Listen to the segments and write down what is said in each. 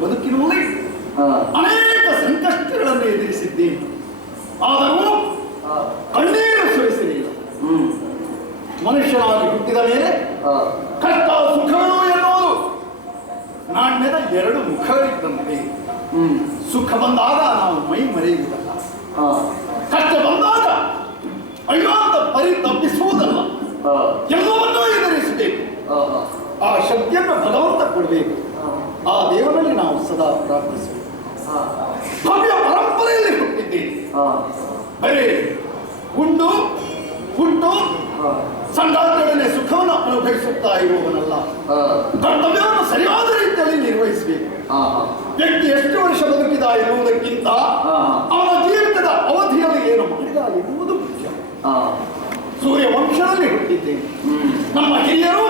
ಬದುಕಿನಲ್ಲಿ ಅನೇಕ ಸಂಕಷ್ಟಗಳನ್ನು ಎದುರಿಸಿದ್ದೇನೆ. ಆದರೂ ಕಣ್ಣೀರು ಸುರಿಸಲಿಲ್ಲ. ಮನುಷ್ಯನಾಗಿ ಹುಟ್ಟಿದ ಮೇಲೆ ಕಷ್ಟ ಸುಖಗಳು ಎನ್ನುವುದು ನಾಣ್ಯದ ಎರಡು ಮುಖಗಳಿದ್ದಂತೆ. ಸುಖ ಬಂದಾಗ ನಾವು ಮೈ ಮರೆಯುವುದಲ್ಲ, ಕಷ್ಟ ಬಂದಾಗ ಅಯ್ಯೋ ಅಂತ ಪರಿತಪ್ಪಿಸುವುದಲ್ಲ, ಎಲ್ಲವನ್ನೂ ಎದುರಿಸಬೇಕು. ಆ ಶಕ್ತಿಯನ್ನು ಭಗವಂತ ಕೊಡಬೇಕು. ಆ ದೇವರಲ್ಲಿ ನಾವು ಸದಾ ಪ್ರಾರ್ಥಿಸಬೇಕು. ಭವ್ಯ ಪರಂಪರೆಯಲ್ಲಿ ಹುಟ್ಟಿದ್ದೇವೆ. ಬರೀ ಉಂಡು ಹುಟ್ಟು ಸಂಗಾತಿಯೊಡನೆ ಸುಖವನ್ನು ಅನುಭವಿಸುತ್ತಾ ಇರುವವನಲ್ಲ, ಕರ್ತವ್ಯವನ್ನು ಸರಿಯಾದ ರೀತಿಯಲ್ಲಿ ನಿರ್ವಹಿಸಬೇಕು. ವ್ಯಕ್ತಿ ಎಷ್ಟು ವರ್ಷ ಬದುಕಿದ ಎನ್ನುವುದಕ್ಕಿಂತ ಅವನ ಜೀವಿತದ ಅವಧಿಯಲ್ಲಿ ಏನು ಮಾಡಿದ ಎನ್ನುವುದು ಮುಖ್ಯ. ಸೂರ್ಯ ವಂಶದಲ್ಲಿ ಹುಟ್ಟಿದ್ದೇನೆ. ನಮ್ಮ ಹಿರಿಯರು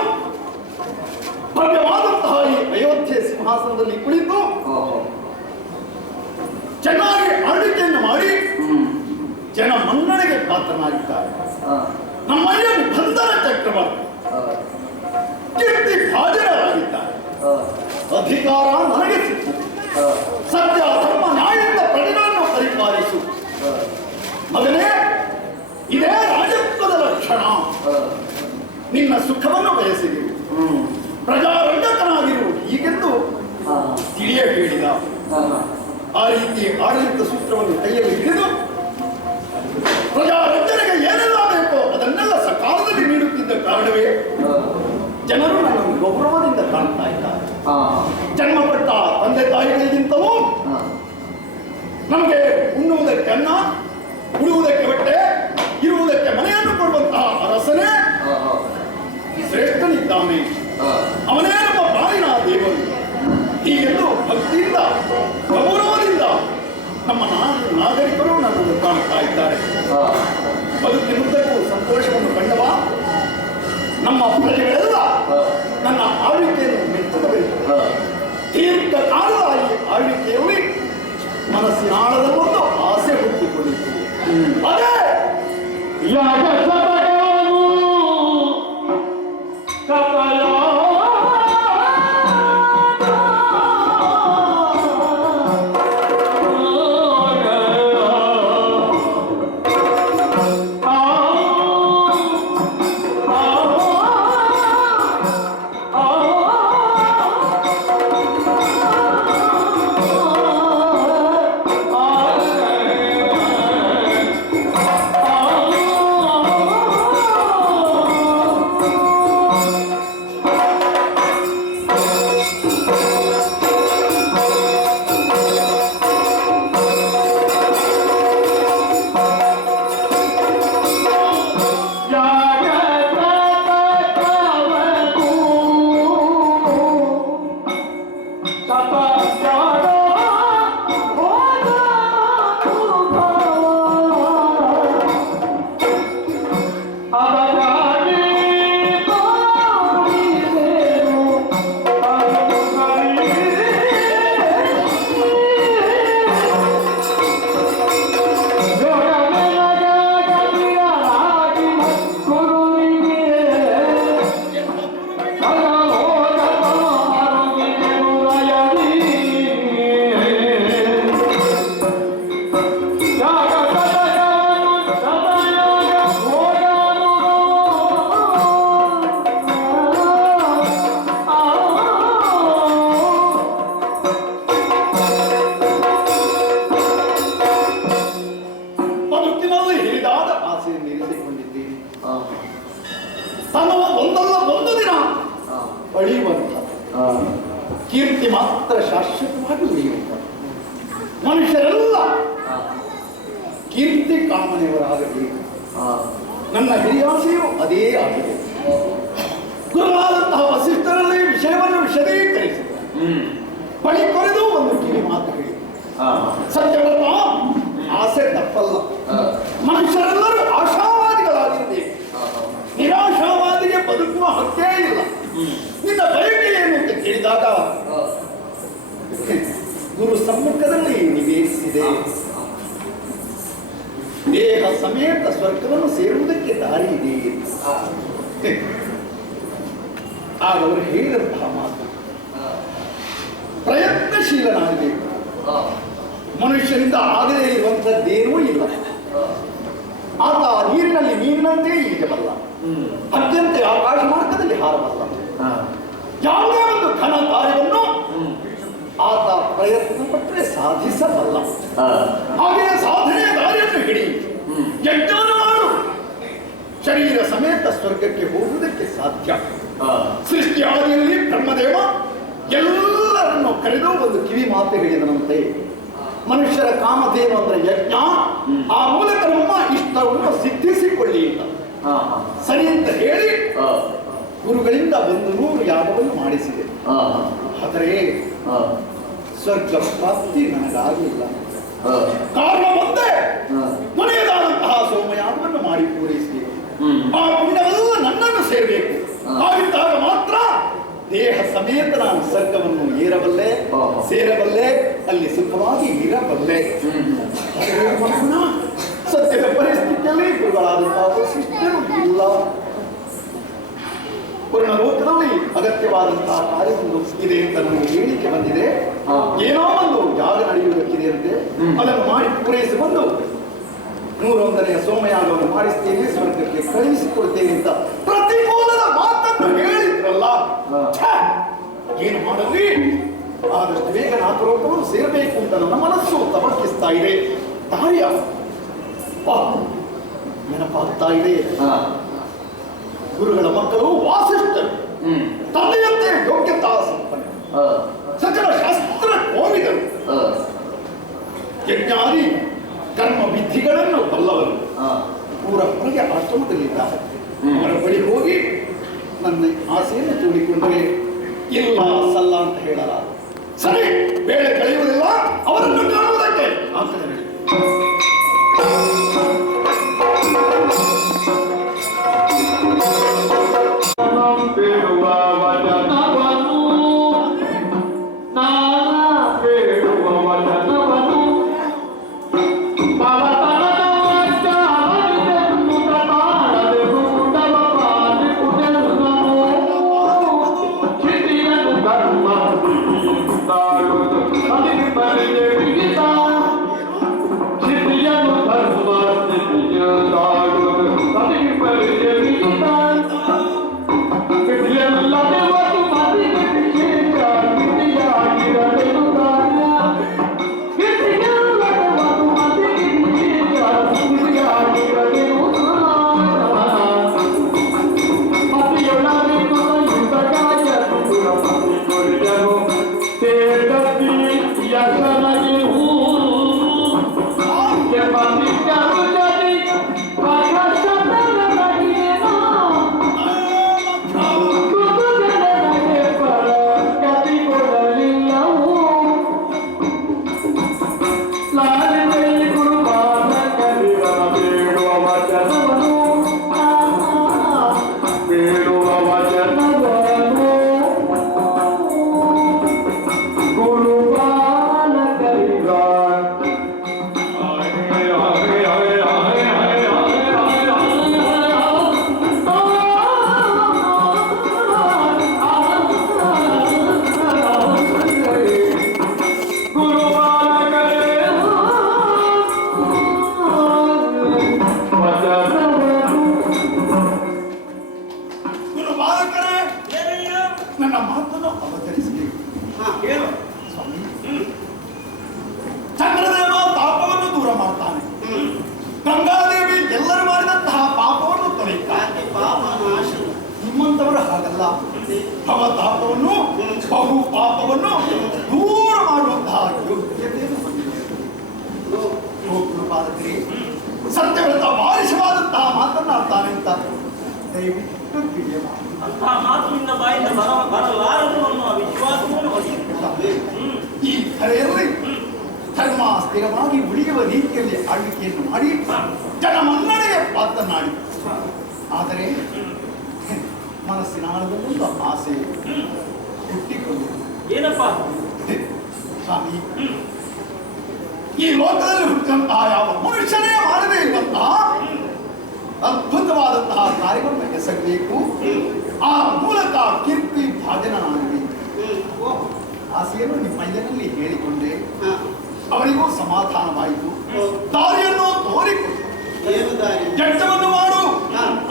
ಭವ್ಯವಾದಂತಹ ಈ ಅಯೋಧ್ಯೆ ಸಿಂಹಾಸನದಲ್ಲಿ ಕುಳಿತು ಚೆನ್ನಾಗಿ ಆಳ್ವಿಕೆಯನ್ನು ಮಾಡಿ ಜನ ಮನ್ನಣೆಗೆ ಪಾತ್ರನಾಗಿದ್ದಾರೆ. ನಮ್ಮಯ್ಯ ನಿಬಂಧನ ಚಕ್ರವರ್ತಿ ಕೀರ್ತಿ ಭಾಜನರಾಗಿದ್ದಾರೆ. ಅಧಿಕಾರ ನನಗೆ ಸಿಕ್ಕಿತು. ಸತ್ಯ ಧರ್ಮ ನ್ಯಾಯದ ಪ್ರಜೆಗಳನ್ನು ಪರಿಪಾಲಿಸು. ಮಗನೇ, ಇದೇ ರಾಜತ್ವದ ಲಕ್ಷಣ. ನಿನ್ನ ಸುಖವನ್ನು ಬಯಸಿದಿರು, ಪ್ರಜಾರಂಜಕನಾಗಿರುವುದು ಹೀಗೆಂದು ತಿಳಿಯ ಹೇಳಿದ. ಆ ರೀತಿ ಆಡಳಿತ ಸೂತ್ರವನ್ನು ಕೈಯಲ್ಲಿ ಹಿಡಿದು ಪ್ರಜಾರಂಜನೆಗೆ ಏನೆಲ್ಲ ಬೇಕೋ ಅದನ್ನೆಲ್ಲ ಸಕಾಲದಲ್ಲಿ ನೀಡುತ್ತಿದ್ದ ಕಾರಣವೇ ಜನರು ನನ್ನನ್ನು ಗೌರವದಿಂದ ಕಾಣ್ತಾ ಇದ್ದಾರೆ. ಜನ್ಮಪಟ್ಟ ತಂದೆ ತಾಯಿಗಳಿಗಿಂತಲೂ ನಮಗೆ ಉಣ್ಣುವುದಕ್ಕೆ ಅನ್ನ, ಉಡುವುದಕ್ಕೆ ಬಟ್ಟೆ, ಇರುವುದಕ್ಕೆ ಮನೆಯನ್ನು ಕೊಡುವಂತಹ ಅರಸನೇ ಶ್ರೇಷ್ಠನಿದ್ದಾನೆ. ಅವನೇ ನಮ್ಮ ಬಾಳಿನ ದೇವರು. ಹೀಗೆಂದು ಭಕ್ತಿಯಿಂದ ಗೌರವದಿಂದ ನಮ್ಮ ನಾಗರಿಕರು ನನ್ನನ್ನು ಕಾಣ್ತಾ ಇದ್ದಾರೆ. ಬದುಕಿನುದ್ದಕ್ಕೂ ಸಂತೋಷವನ್ನು ಕಂಡವ ನಮ್ಮ ಪ್ರಜೆಗಳೆಲ್ಲ ನನ್ನ ಆಳ್ವಿಕೆಯನ್ನು ಮೆಚ್ಚಬೇಕು. ದೀರ್ಘಕಾಲದ ಈ ಆಳ್ವಿಕೆಯಲ್ಲಿ ಮನಸ್ಸಿನ ಆಳದ ಒಂದು ಆಸೆ ಹುಟ್ಟಿಕೊಂಡಿತ್ತು. ಅದೇ ಕೀರ್ತಿ ಮಾತ್ರ ಶಾಶ್ವತವಾಗಿ ಉಳಿಯುತ್ತದೆ. ಮನುಷ್ಯರೆಲ್ಲ ಕೀರ್ತಿ ಕಾಮನೆಯವರಾಗಬೇಕು. ನನ್ನ ಹಿರಿಯಾಸೆಯು ಅದೇ ಆಗಿದೆ. ಗುರುವಾದಂತಹ ವಸಿಷ್ಠರಲ್ಲಿ ವಿಷಯವನ್ನು ವಿಶದೀಕರಿಸಿದ ಬಳಿ ಕೊರೆದು ಒಂದು ಕಿವಿ ಮಾತು ಹೇಳಿ, ಸತ್ಯವ್ರತ, ಆಸೆ ತಪ್ಪಲ್ಲ. ಮನುಷ್ಯರೆಲ್ಲರೂ ಆಶಾವಾದಿಗಳಾಗಿರಬೇಕು. ನಿರಾಶಾವಾದಿಗೆ ಬದುಕುವ ಹಕ್ಕೇ ಇಲ್ಲ. ನಿನ್ನ ಬಯಕೆ ಏನು ಅಂತ ಕೇಳಿದಾಗ ಗುರು ಸಮ್ಮುಖದಲ್ಲಿ ನಿವೇದಿಸಿದೆ. ದೇಹ ಸಮೇತ ಸ್ವರ್ಗವನ್ನು ಸೇರುವುದಕ್ಕೆ ದಾರಿ ಇದೆ. ಆಗ ಅವರು ಹೇಳಿದಂತಹ ಮಾತು, ಪ್ರಯತ್ನಶೀಲ ಮನುಷ್ಯನಿಂದ ಆಗದೇ ಇರುವಂಥದ್ದೇನೂ ಇಲ್ಲ. ಆತ ನೀರಿನಲ್ಲಿ ಮೀನಿನಂತೆ ಈಜಬಲ್ಲ, ಅತ್ಯಂತ ಆಕಾಶ ಮಾರ್ಗದಲ್ಲಿ ಹಾರಬಲ್ಲ. ಯಾವುದೇ ಒಂದು ಘನ ಕಾರ್ಯವನ್ನು ಆತ ಪ್ರಯತ್ನ ಪಟ್ಟರೆ ಸಾಧಿಸಬಲ್ಲ. ಹಾಗೆಯೇ ಸಾಧನೆಯ ದಾರಿಯನ್ನು ಹಿಡಿ, ಯಜ್ಞವನ್ನು ಮಾಡು, ಶರೀರ ಸಮೇತ ಸ್ವರ್ಗಕ್ಕೆ ಹೋಗುವುದಕ್ಕೆ ಸಾಧ್ಯ. ಸೃಷ್ಟಿ ಆದಿಯಲ್ಲಿ ಬ್ರಹ್ಮದೇವ ಎಲ್ಲರನ್ನು ಕರೆದು ಒಂದು ಕಿವಿ ಮಾತು ಹೇಳಿದನಂತೆ, ಮನುಷ್ಯರ ಕಾಮಧೇನು ಅಂದ್ರೆ ಯಜ್ಞ, ಆ ಮೂಲಕ ನಮ್ಮ ಇಷ್ಟವನ್ನು ಸಿದ್ಧಿಸಿಕೊಳ್ಳಿ ಅಂತ. ಸರಿ ಅಂತ ಹೇಳಿ ಗುರುಗಳಿಂದ 100 ಯಾಗವನ್ನು ಮಾಡಿಸಿದೆ. ಆದರೆ ಸ್ವರ್ಗ ಪ್ರಾಪ್ತಿ ನನಗಾಗಲಿಲ್ಲ. ಕಾರಣ ಒಂದೇ, ಕೊನೆಯದಾದಂತಹ ಸೋಮಯಾಗವನ್ನು ಮಾಡಿ ಪೂರೈಸಿದೆ. ಆ ಪುಣ್ಯವೆಲ್ಲ ನನ್ನನ್ನು ಸೇರಬೇಕು. ಹಾಗಿದ್ದಾಗ ಮಾತ್ರ ದೇಹ ಸಮೇತ ನಾನು ಸ್ವರ್ಗವನ್ನು ಏರಬಲ್ಲೆ, ಸೇರಬಲ್ಲೆ, ಅಲ್ಲಿ ಸುಖವಾಗಿ ಇರಬಲ್ಲೆ. ಸತ್ಯದ ಪರಿಸ್ಥಿತಿಯಲ್ಲಿ ಗುರುಗಳಾದಂತಹ ಶಿಷ್ಯರು ಇಲ್ಲ. ಪೂರ್ಣ ಲೋಕದಲ್ಲಿ ಅಗತ್ಯವಾದಂತಹ ಕಾರ್ಯವೊಂದು ಇದೆ ಅಂತ ನಮಗೆ ಹೇಳಿಕೆ ಬಂದಿದೆ. ಏನೋ ಒಂದು ಯಾಗ ನಡೆಯುವುದಕ್ಕಿದೆ ಅಂತೆ, ಅದನ್ನು ಮಾಡಿ ಪೂರೈಸಿ ಬಂದು 101ನೇ ಸೋಮಯಾಗವನ್ನು ಮಾಡಿಸ್ತೇನೆ, ಸ್ವರ್ಗಕ್ಕೆ ಕಳುಹಿಸಿಕೊಡ್ತೇನೆ ಅಂತ ಪ್ರತಿಕೂಲದ ಮಾತನ್ನು ಹೇಳಿದ್ರಲ್ಲ. ಏನು ಮಾಡಲಿ, ಆದಷ್ಟು ಬೇಗ ನಾಲ್ಕು ಸೇರಬೇಕು ಅಂತ ನನ್ನ ಮನಸ್ಸು ತವಕಿಸ್ತಾ ಇದೆ. ದಾರಿಯ ನೆನಪಾಗ್ತಾ ಇದೆ. ಗುರುಗಳ ಮಕ್ಕಳು ವಾಸಿಷ್ಠರು, ತಂದೆಯಂತೆ ಯೋಗ್ಯತಾ ಸಂಪನ್ನ, ಸಕಲ ಶಾಸ್ತ್ರ ಕೋವಿದರು, ಯಜ್ಞಾದಿ ಕರ್ಮ ವಿಧಿಗಳನ್ನು ಬಲ್ಲವರು, ಪೂರ ಹೊರಗೆ ಆಶ್ರಮದಲ್ಲಿದ್ದಾರೆ. ಅವರ ಬಳಿ ಹೋಗಿ ನನ್ನ ಆಸೆಯನ್ನು ತೋಡಿಕೊಂಡರೆ ಇಲ್ಲ ಸಲ್ಲ ಅಂತ ಹೇಳಲ್ಲ. ಸರಿ, ವೇಳೆ ಕಳೆಯುವುದಿಲ್ಲ, ಅವರನ್ನು ಕಾಣುವುದಕ್ಕೆ ಆಗ್ತದೆ. ಭವತಾಪವನ್ನು ಬಹು ಪಾಪವನ್ನು ದೂರ ಮಾಡುವಂತಹ ಯೋಗ್ಯತೆಯನ್ನು ಹೊಂದಿದೆ. ಸತ್ಯವ್ರತ ಬಾರಿಸವಾದಂತಹ ಮಾತನ್ನಾಡ್ತಾನೆ ಅಂತ ದಯವಿಟ್ಟು ಅಂತಹ ಮಾತು ನಿನ್ನ ಬಾಯಿಂದ ಬರಲಾರದು ಅನ್ನುವ ವಿಶ್ವಾಸವನ್ನು ಹೊಂದಿದೆ. ಈ ಕರೆಯಲ್ಲಿ ಧರ್ಮ ಸ್ಥಿರವಾಗಿ ಉಳಿಯುವ ರೀತಿಯಲ್ಲಿ ಆಳ್ವಿಕೆಯನ್ನು ಮಾಡಿ ಜನಮನ್ನಣೆಗೆ ಪಾತ್ರನಾಡಿ. ಆದರೆ ಮನಸ್ಸಿನ ಆಳದಲ್ಲೊಂದು ಆಸೆ ಹುಟ್ಟಿಕೊಂಡಿದೆ. ಏನಪ್ಪ ಸ್ವಾಮಿ, ಈ ಲೋಕದಲ್ಲಿ ಹುಟ್ಟಿದಂತಹ ಯಾವ ಮನುಷ್ಯನೇ ಮಾಡದೇ ಇರುವಂತಹ ಅದ್ಭುತವಾದಂತಹ ಕಾರ್ಯವನ್ನು ಎಸಗಬೇಕು. ಆ ಮೂಲಕ ಕೀರ್ತಿ ಭಾಜನನಾಗಬೇಕು. ಆಸೆಯನ್ನು ನಿಮ್ಮಯ್ಯನಲ್ಲಿ ಹೇಳಿಕೊಂಡೆ. ಅವರ ಅವರಿಗೂ ಸಮಾಧಾನವಾಯಿತು. ದಾರಿಯನ್ನು ತೋರಿಕೊಟ್ಟು ಏನು ದಾರಿ? ಯಜ್ಞವನ್ನು ಮಾಡು,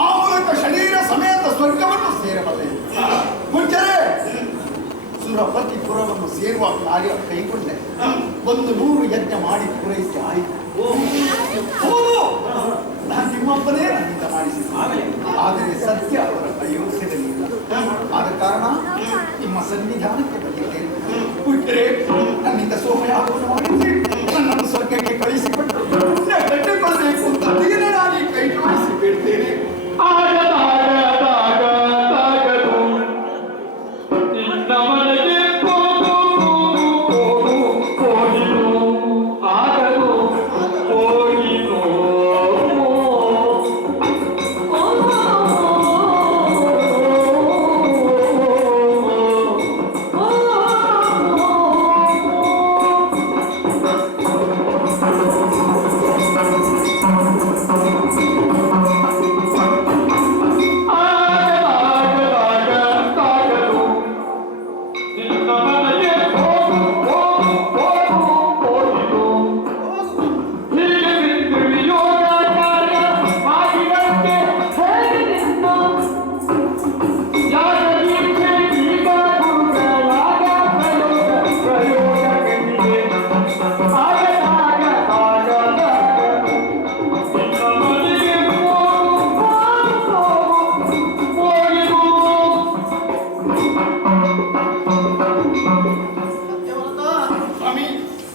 ಆ ಮೂಲಕ ಶರೀರ ಸಮೇತ ಸ್ವರ್ಗವನ್ನು ಸೇರಬಲ್ಲೆ. ಗುಜ್ಜರೆ ಸುರಪತಿ ಪುರವನ್ನು ಸೇರುವ ಕಾರ್ಯ ಕೈಗೊಂಡೆ. 100 ಯಜ್ಞ ಮಾಡಿ ಪೂರೈಸಿ ಆಯಿತು. ಹೌದು, ನಾನು ನಿಮ್ಮೊಬ್ಬನೇ ನನ್ನಿಂದ ಮಾಡಿಸಿದ್ದೆ. ಆದರೆ ಸತ್ಯ ಅವರ ಕೈಯೋಡಿಸಿರಲಿಲ್ಲ. ಆದ ಕಾರಣ ನಿಮ್ಮ ಸನ್ನಿಧಾನಕ್ಕೆ ಬಂದಿದ್ದೇನೆ. ಗುಜ್ಜರೆ ನನ್ನಿಂದ ಸೋಮಯಾಗವನ್ನು ಮಾಡಿಸಿ ನನ್ನನ್ನು ಸ್ವರ್ಗಕ್ಕೆ ಕಳಿಸಿಕೊಟ್ಟು ಪುಣ್ಯ ಕಟ್ಟಿಕೊಳ್ಳಬೇಕು ಅಂತ ದೀನನಾಗಿ ಕೈ ಜೋಡಿಸಿ ಬಿಡ್ತೇನೆ.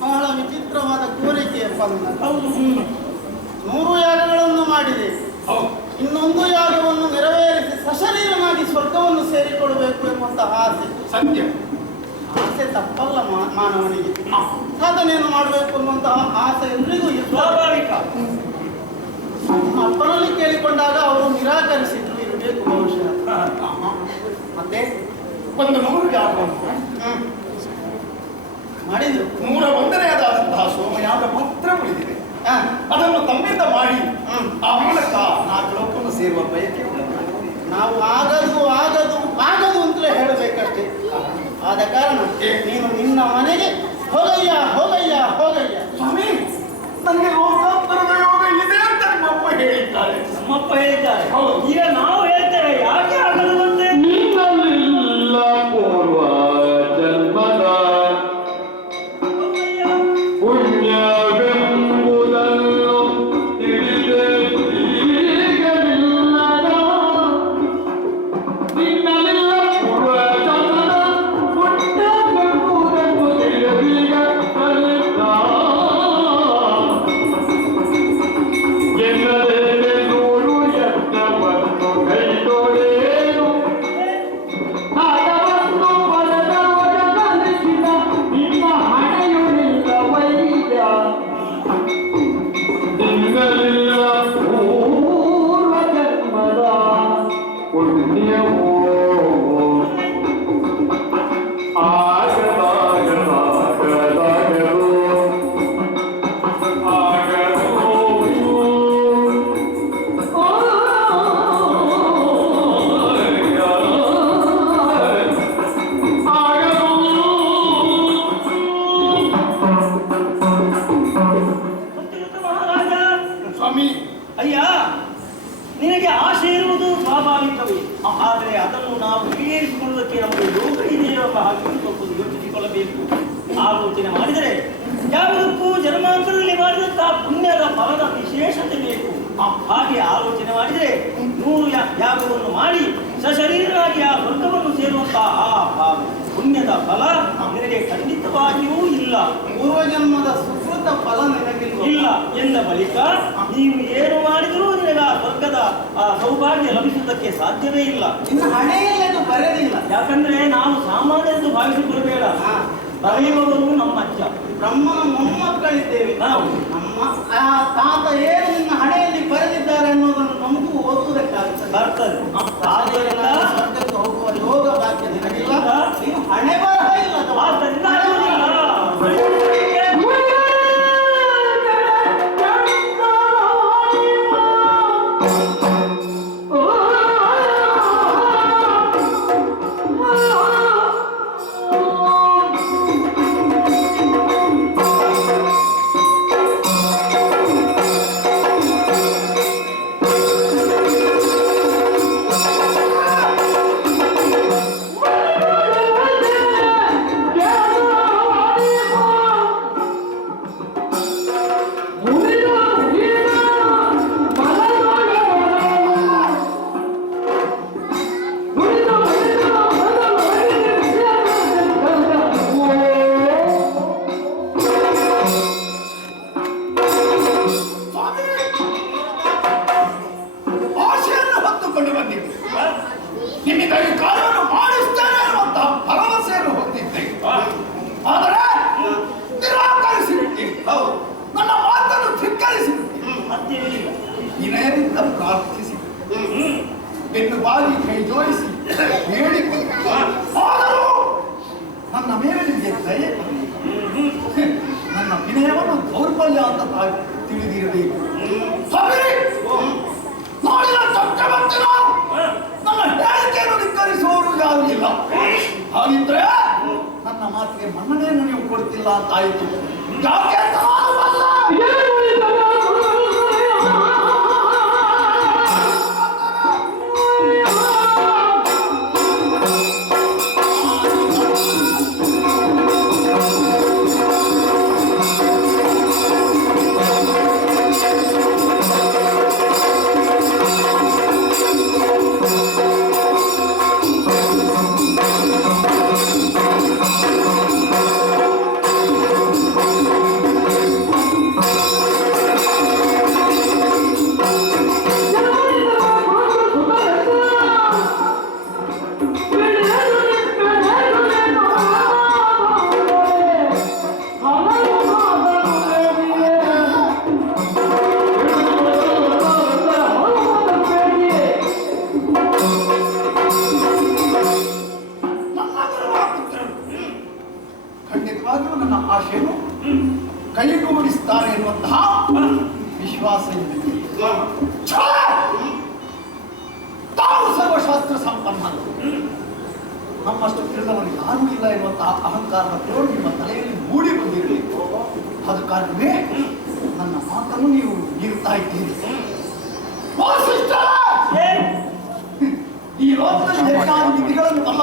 ಬಹಳ ವಿಚಿತ್ರವಾದ ಕೋರಿಕೆಯಪ್ಪ. 100 ಯಾಗಗಳನ್ನು ಮಾಡಿದೆ. ಇನ್ನೊಂದು ಯಾಗವನ್ನು ನೆರವೇರಿಸಿ ಸಶರೀರನಾಗಿ ಸ್ವರ್ಗವನ್ನು ಸೇರಿಕೊಳ್ಳಬೇಕು ಎಂಬಂತಹ ಆಸೆ. ಸತ್ಯ ಆಸೆ ತಪ್ಪಲ್ಲ ಮಾನವನಿಗೆ. ಸಾಧನೆಯನ್ನು ಮಾಡಬೇಕು ಅನ್ನುವಂತಹ ಆಸೆ ಎಲ್ರಿಗೂ ಸ್ವಾಭಾವಿಕ. ಅಪ್ಪನಲ್ಲಿ ಕೇಳಿಕೊಂಡಾಗ ಅವರು ನಿರಾಕರಿಸಿದ್ರು. ಇರಬೇಕು ಬಹುಶಃ. ಮತ್ತೆ 100 ಯಾಗವನ್ನು ಮಾಡಿದ್ರು. 101ನೇದಾದಂತಹ ಸೋಮಯಾಗ ಮಾತ್ರ ಉಳಿದಿದೆ. ಅದನ್ನು ತಮ್ಮಿಂದ ಮಾಡಿ ಆ ಮೂಲಕ 4 ಲೋಕವನ್ನು ಸೇರುವ ಬಯಕೆ ನಾವು ಆಗದು ಆಗದು ಆಗದು ಅಂತಲೇ ಹೇಳಬೇಕಷ್ಟೇ. ಆದ ಕಾರಣ ನೀನು ನಿನ್ನ ಮನೆಗೆ ಹೋಗಯ್ಯ ಹೋಗಯ್ಯ ಹೋಗಯ್ಯ. ಸ್ವಾಮಿ, ನನಗೆ ಲೋಕಾಂತರದ ಯೋಗ ಇದೆ ಅಂತ ನಮ್ಮಪ್ಪ ಹೇಳಿದ್ದಾರೆ. ನಮ್ಮಪ್ಪ ಹೇಳಿದ್ದಾರೆ. ಈಗ ನಾವು ಹೇಳ್ತೇವೆ, ಯಾಕೆ ಆಗದು ಬಂದೆ? ನಿನ್ನಲ್ಲಿಲ್ಲ ಪೂರ್ವ ಜನ್ಮದ ಪುಣ್ಯವೆಂಬುದನ್ನು ತಿಳಿದೆ ಈಗಲಿಲ್ಲದ. ನಿನ್ನಲ್ಲಿಲ್ಲ ಪೂರ್ವ ಜನ್ಮದ ಪುಣ್ಯವೆಂಬುದನ್ನು ತಿಳಿದೀಗ ಕಲಿತ. ಎನ್ನದೇ ನೂರು ಯಜ್ಞವನ್ನು ಕೈಗೊಳ್ಳೇನು. ನಾಗವನ್ನು ಪಡೆದವರಲ್ಲಿಸಿದ ನಿನ್ನ ಹಣೆಯುಳಿಲ್ಲ ವೈದ್ಯ. ನಿನ್ನಲಿಲ್ಲ ಪೂರ್ವ ಜನ್ಮದ ಪುಣ್ಯವೋ ಆಗದಾಗದಾಗದಾಗದು ಆಗದು. ಸತ್ಯಯುತ ಮಹಾರಾಜ, ಸ್ವಾಮಿ, ಅಯ್ಯ, ನಿನಗೆ ಆಸೆ ಇರುವುದು ಸ್ವಾಭಾವಿಕವೇ. ಆದರೆ ಅದನ್ನು ನಾವು ಈಡೇರಿಸಿಕೊಳ್ಳುವುದಕ್ಕೆ ನಮಗೆ ಯೋಗ ಇದೆಯೋ ಎಂಬ ಹಾಗೆ ಸ್ವಲ್ಪ ಯೋಚಿಸಿಕೊಳ್ಳಬೇಕು. ಆಲೋಚನೆ ಮಾಡಿದರೆ ಯಾವುದಕ್ಕೂ ಜನ್ಮಾಂತರದಲ್ಲಿ ಮಾಡಿದಂತಹ ಪುಣ್ಯದ ಫಲದ ವಿಶೇಷತೆ ಬೇಕು. ಹಾಗೆ ಆಲೋಚನೆ ಮಾಡಿದರೆ 100 ಯಾಗವನ್ನು ಮಾಡಿ ಸಶರೀರನಾಗಿ ಆ ಸ್ವರ್ಗವನ್ನು ಸೇರುವಂತಹ ಆ ಪುಣ್ಯದ ಫಲ ನಿನಗೆ ಖಂಡಿತವಾಗಿಯೂ ಇಲ್ಲ. ಪೂರ್ವಜನ್ಮದ ಸುಕೃತ ಫಲ ನಿನಗಿಲ್ಲ ಇಲ್ಲ ಎಂದ ಬಳಿಕ ನೀವು ಏನು ಮಾಡಿದರೂ ನಿನಗೆ ಆ ಸ್ವರ್ಗದ ಆ ಸೌಭಾಗ್ಯ ಲಭಿಸುವುದಕ್ಕೆ ಸಾಧ್ಯವೇ ಇಲ್ಲ. ನಿನ್ನ ಹಣೆಯಲ್ಲಿ ಅದು ಬರೆದಿಲ್ಲ. ಯಾಕಂದ್ರೆ ನಾವು ಸಾಮಾನ್ಯ ಎಂದು ಭಾವಿಸಿಕೊಳ್ಳಬೇಡ. ಬರೆಯುವವರು ನಮ್ಮ ಅಜ್ಜ, ಬ್ರಹ್ಮನ ಮೊಮ್ಮಕ್ಕಳಿದ್ದೇವೆ ನಾವು. ನಮ್ಮ ತಾತ ಏನು ನಿನ್ನ ಹಣೆಯಲ್ಲಿ ಬರೆದಿದ್ದಾರೆ ಅನ್ನೋದನ್ನು ನಮಗೂ ಓದುವುದಕ್ಕಾಗ್ತದೆ. ಬರ್ತದೆ. ಆದ್ದರಿಂದ ಸ್ವರ್ಗಕ್ಕೆ ಹೋಗುವ ಯೋಗ ಭಾಗ್ಯ ನಿನಗಿಲ್ಲ. ನೀನು ಹಣೆ ಬರಹ ಇಲ್ಲ. ಆದ್ದರಿಂದ ಆಗುವುದಿಲ್ಲ. ನಿಮಗಾಗಿ ಕಾರ್ಯವನ್ನು ಮಾಡಿಸ್ತೇನೆ ಅನ್ನುವಂತ ಭರವಸೆಯನ್ನು ಹೊಂದಿದ್ದೆ. ಆದರೆ ನಿರಾಕರಿಸಿಬಿಟ್ಟಿ. ನನ್ನ ಮಾತನ್ನು ಧಿಕ್ಕರಿಸಿಬಿಟ್ಟಿ. ಮತ್ತೇನಿಲ್ಲ. ವಿನಯದಿಂದ ಪ್ರಾರ್ಥಿಸಿ ಬೆನ್ನು ಬಾಗಿ ಕೈ ಜೋಡಿಸಿ ಹೇಳಿಕೊಂಡು ಆದರೂ ನನ್ನ ಮೇಲೆ ನಿಮಗೆ ದಯೆ ಬರಲಿ. ನನ್ನ ವಿನಯವನ್ನು ದೌರ್ಬಲ್ಯ ಅಂತ ತಾವು ತಿಳಿದಿರಬೇಕು. ನಾಳಿನ ಚಕ್ರವರ್ತಿ ನನ್ನ ಹೇಳಿಕೆಯನ್ನು ಧಿಕ್ಕರಿಸುವವರು ಯಾರೂ ಇಲ್ಲ. ಹಾಗಿದ್ರೆ ನನ್ನ ಮಾತಿಗೆ ಮನ್ನಣೆಯನ್ನು ನೀವು ಕೊಡ್ತಿಲ್ಲ ಅಂತ ಆಯಿತು. ಯಾಕೆ ಅಂತ ನಾನು ಬಲ್ಲ. ಖಂಡಿತವಾಗಿಯೂ ನನ್ನ ಆಶೆಯನ್ನು ಕೈಗೂಡಿಸ್ತಾರೆ ಎನ್ನುವಂತಹ ವಿಶ್ವಾಸ ಇದೆ. ತಾವು ಸರ್ವಶಾಸ್ತ್ರ ಸಂಪನ್ನ, ನಮ್ಮಷ್ಟು ತಿಳಿದವರಿಗೆ ಯಾರೂ ಇಲ್ಲ ಎನ್ನುವಂತಹ ಅಹಂಕಾರದ ತೋರು ನಿಮ್ಮ ತಲೆಯಲ್ಲಿ ಮೂಡಿ ಬಂದಿರಬೇಕು. ಆದ ಕಾರಣವೇ ನನ್ನ ಮಾತನ್ನು ನೀವು ನೀಡುತ್ತಾ ಇದ್ದೀರಿ. ಈ ಲೋಕದಲ್ಲಿ ಹೆಚ್ಚಾದ ವಿಧಿಗಳನ್ನು ತಮ್ಮ